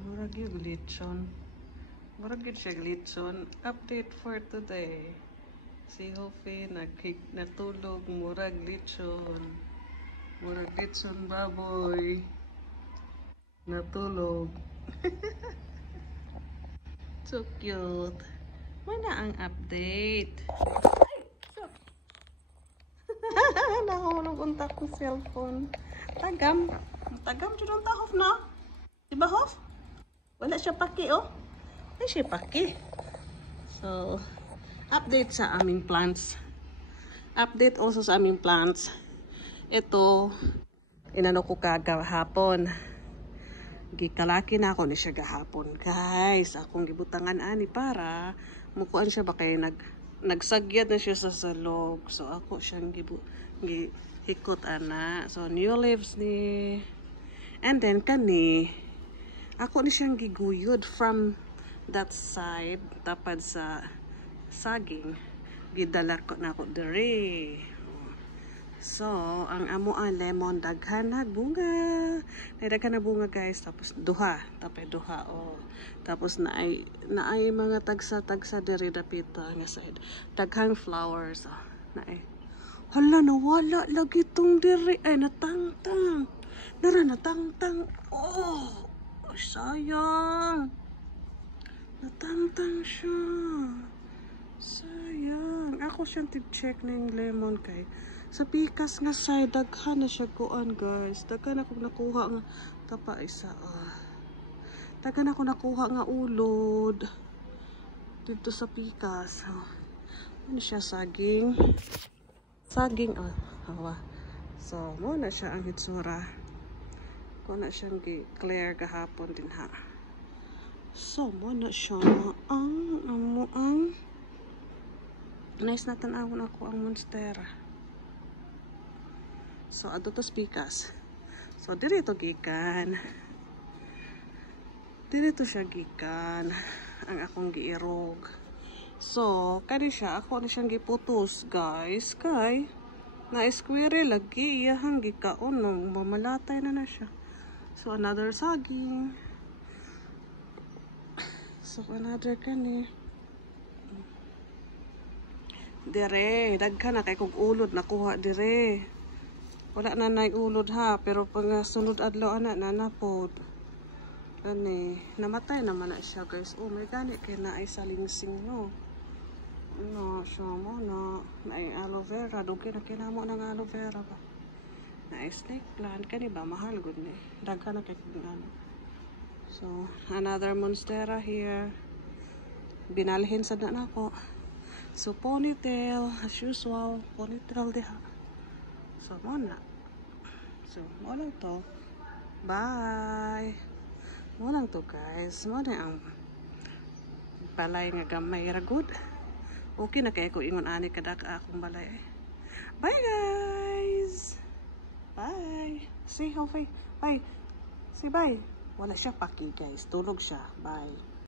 Murag yung glitchon. Murag yun siya glitchon. Update for today. Si Hope natulog. Murag glitchon. Murag glitchon baboy. Natulog. So cute. Mana ang update? Nahulog unta ko cellphone. Tagam. Tagam dyan ang tahof na. Diba Hof? Wala siya paki oh. Wala siya paki. So, update sa aming plants. Update also sa aming plants. Ito, inano ko kagahapon. Gikalaki na ako ni siya gahapon. Guys, akong gibutangan ani para mukuan siya ba kay nagsagyad na siya sa salog. So, ako siyang gihikot ana. So, new leaves ni. And then, kani, ako ni siyang giguyod from that side, tapad sa saging. Gidala ko na ako dere. So, ang amuan lemon, daghan na bunga. Daghan na bunga guys. Tapos duha. Tapos duha. Oh. Tapos naay mga tagsa-tagsa dere dapita nga side. Daghang flowers. Oh. Naay. Hala, nawala lagi tong dere. Ay, natangtang. Nara, natangtang. Oh, sayang. Natangtang siya. Sayang. Ako siyang tip-check na yung lemon kay. Sa pikas nga side, daghan na siya kuan guys. Daghan ako nakuha nga tapa isa. Daghan ako nakuha nga ulod. Dito sa pikas. Ano siya, saging? Saging, hawa. So, muna siya ang hitsura. Kung na siyang clear kahapon din ha. So, muna siya ang amuang. Nice na tanawon ako ang monstera. So, ato to pikas. So, dirito gikan. Dirito siya gikan. Ang akong giirog. So, kani siya. Ako na siyang giputos, guys. Kay, na-square lagi. Iyahang gikaon. Mamalatay na siya. So, another saging. So, another kani. Dire, daghan na kay kog ulod nakuha dire. Wala na nay ulod ha, pero pag sunod adlaw ana nanapod. Kani, namatay naman na siya guys. Oh, may gani kay naay salingsing no. No, siya mo na naay aloe vera, dugay na kinamo ng aloe vera ba. Naay snake plant kani ba mahal gud ni. Daghan na kay kog ano. So, another monstera here. Binalhin sad na nako. So, ponytail, as usual, ponytail diha. So, muna. So, muna to. Bye! Muna to, guys. Muna ang balay nga gamay ragod. Okay na kaya ko ingon ani kadak akong balay. Bye, guys! Bye! Say, Hope. Bye! Say bye! Wala siya paki, guys. Tulog siya. Bye!